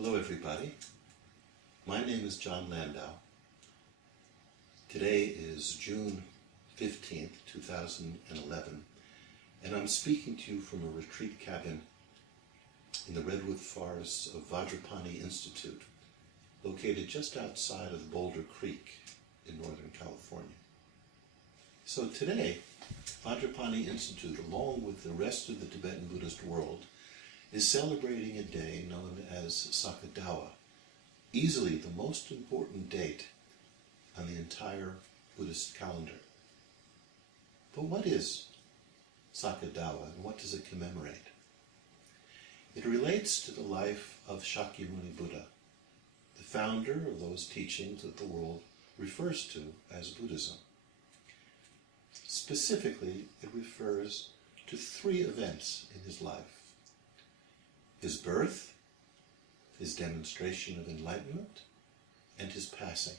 Hello everybody, my name is Jon Landaw. Today is June 15th, 2011, and I'm speaking to you from a retreat cabin in the redwood forests of Vajrapani Institute, located just outside of Boulder Creek in Northern California. So today, Vajrapani Institute, along with the rest of the Tibetan Buddhist world, is celebrating a day known as Sakadawa, easily the most important date on the entire Buddhist calendar. But what is Sakadawa and what does it commemorate? It relates to the life of Shakyamuni Buddha, the founder of those teachings that the world refers to as Buddhism. Specifically, it refers to three events in his life: his birth, his demonstration of enlightenment, and his passing.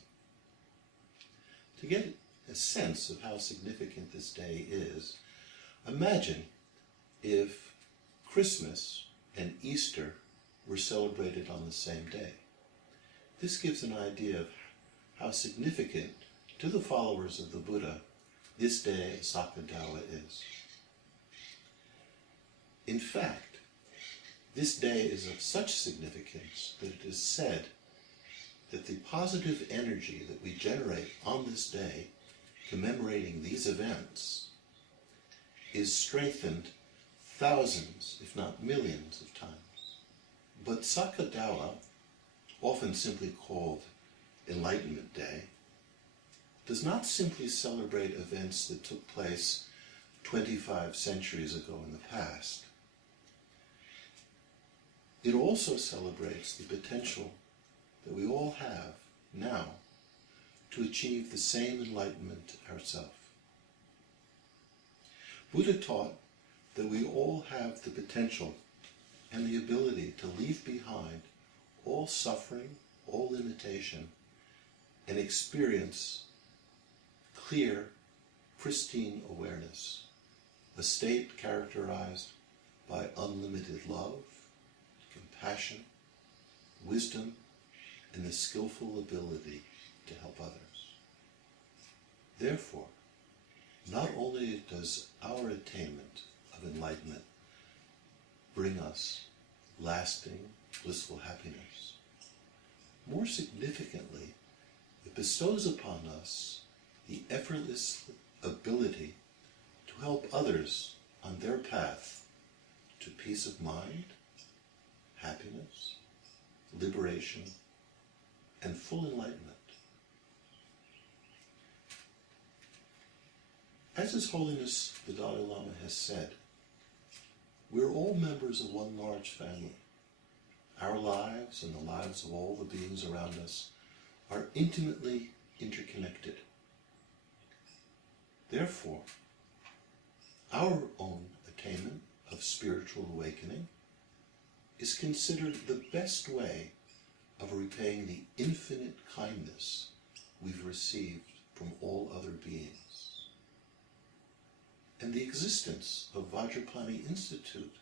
To get a sense of how significant this day is, imagine if Christmas and Easter were celebrated on the same day. This gives an idea of how significant to the followers of the Buddha this day of Sakadawa is. In fact, this day is of such significance that it is said that the positive energy that we generate on this day, commemorating these events, is strengthened thousands, if not millions of times. But Sakadawa, often simply called Enlightenment Day, does not simply celebrate events that took place 25 centuries ago in the past. It also celebrates the potential that we all have now to achieve the same enlightenment ourselves. Buddha taught that we all have the potential and the ability to leave behind all suffering, all limitation, and experience clear, pristine awareness, a state characterized by unlimited love, compassion, wisdom, and the skillful ability to help others. Therefore, not only does our attainment of enlightenment bring us lasting, blissful happiness, more significantly, it bestows upon us the effortless ability to help others on their path to peace of mind, happiness, liberation, and full enlightenment. As His Holiness the Dalai Lama has said, we're all members of one large family. Our lives and the lives of all the beings around us are intimately interconnected. Therefore, our own attainment of spiritual awakening is considered the best way of repaying the infinite kindness we've received from all other beings. And the existence of Vajrapani Institute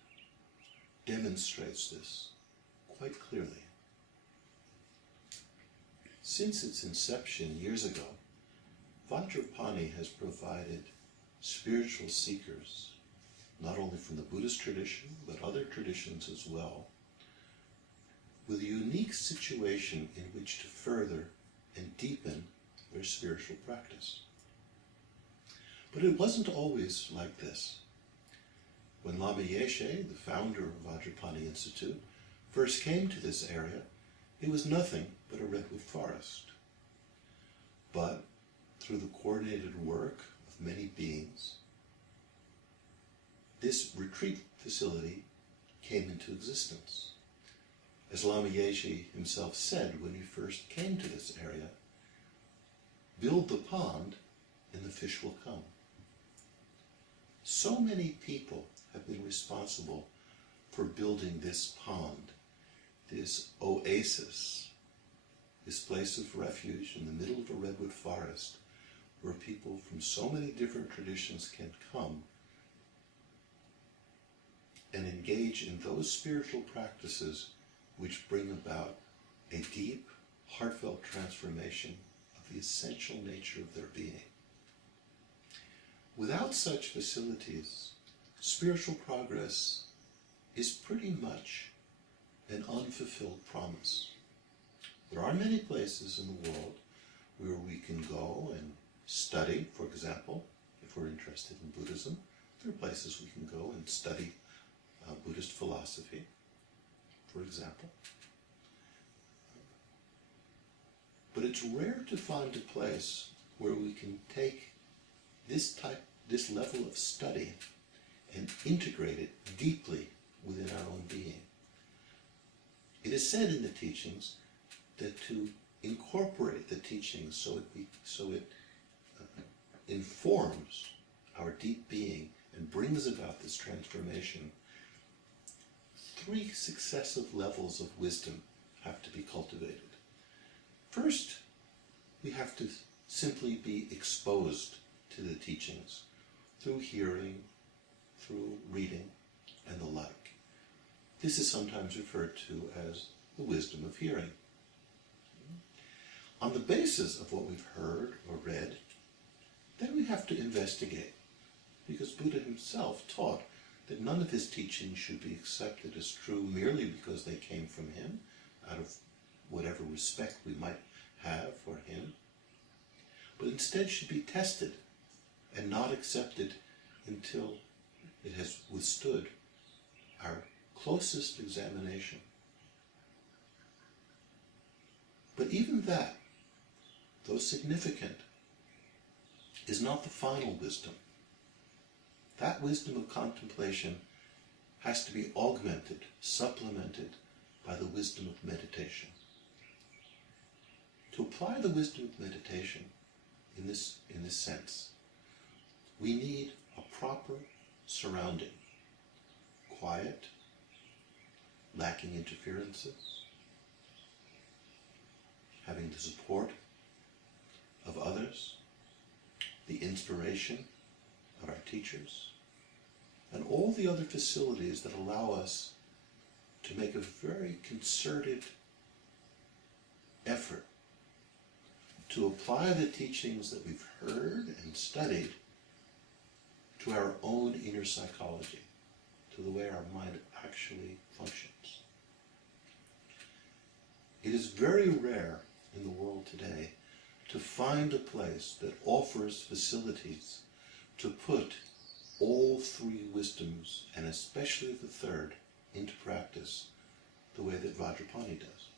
demonstrates this quite clearly. Since its inception years ago, Vajrapani has provided spiritual seekers, not only from the Buddhist tradition, but other traditions as well, with a unique situation in which to further and deepen their spiritual practice. But it wasn't always like this. When Lama Yeshe, the founder of Vajrapani Institute, first came to this area, it was nothing but a redwood forest. But through the coordinated work of many beings, this retreat facility came into existence. As Lama Yeshe himself said when he first came to this area, build the pond and the fish will come. So many people have been responsible for building this pond, this oasis, this place of refuge in the middle of a redwood forest where people from so many different traditions can come and engage in those spiritual practices which bring about a deep, heartfelt transformation of the essential nature of their being. Without such facilities, spiritual progress is pretty much an unfulfilled promise. There are many places in the world where we can go and study, for example, if we're interested in Buddhism. There are places we can go and study Buddhist philosophy, for example. But it's rare to find a place where we can take this level of study and integrate it deeply within our own being. It is said in the teachings that to incorporate the teachings so it informs our deep being and brings about this transformation, 3 successive levels of wisdom have to be cultivated. First, we have to simply be exposed to the teachings through hearing, through reading, and the like. This is sometimes referred to as the wisdom of hearing. On the basis of what we've heard or read, then we have to investigate, because Buddha himself taught that none of his teachings should be accepted as true merely because they came from him, out of whatever respect we might have for him, but instead should be tested and not accepted until it has withstood our closest examination. But even that, though significant, is not the final wisdom. That wisdom of contemplation has to be augmented, supplemented by the wisdom of meditation. To apply the wisdom of meditation in this sense, we need a proper surrounding, quiet, lacking interferences, having the support of others, the inspiration of our teachers, and all the other facilities that allow us to make a very concerted effort to apply the teachings that we've heard and studied to our own inner psychology, to the way our mind actually functions. It is very rare in the world today to find a place that offers facilities to put all 3 wisdoms, and especially the third, into practice the way that Vajrapani does.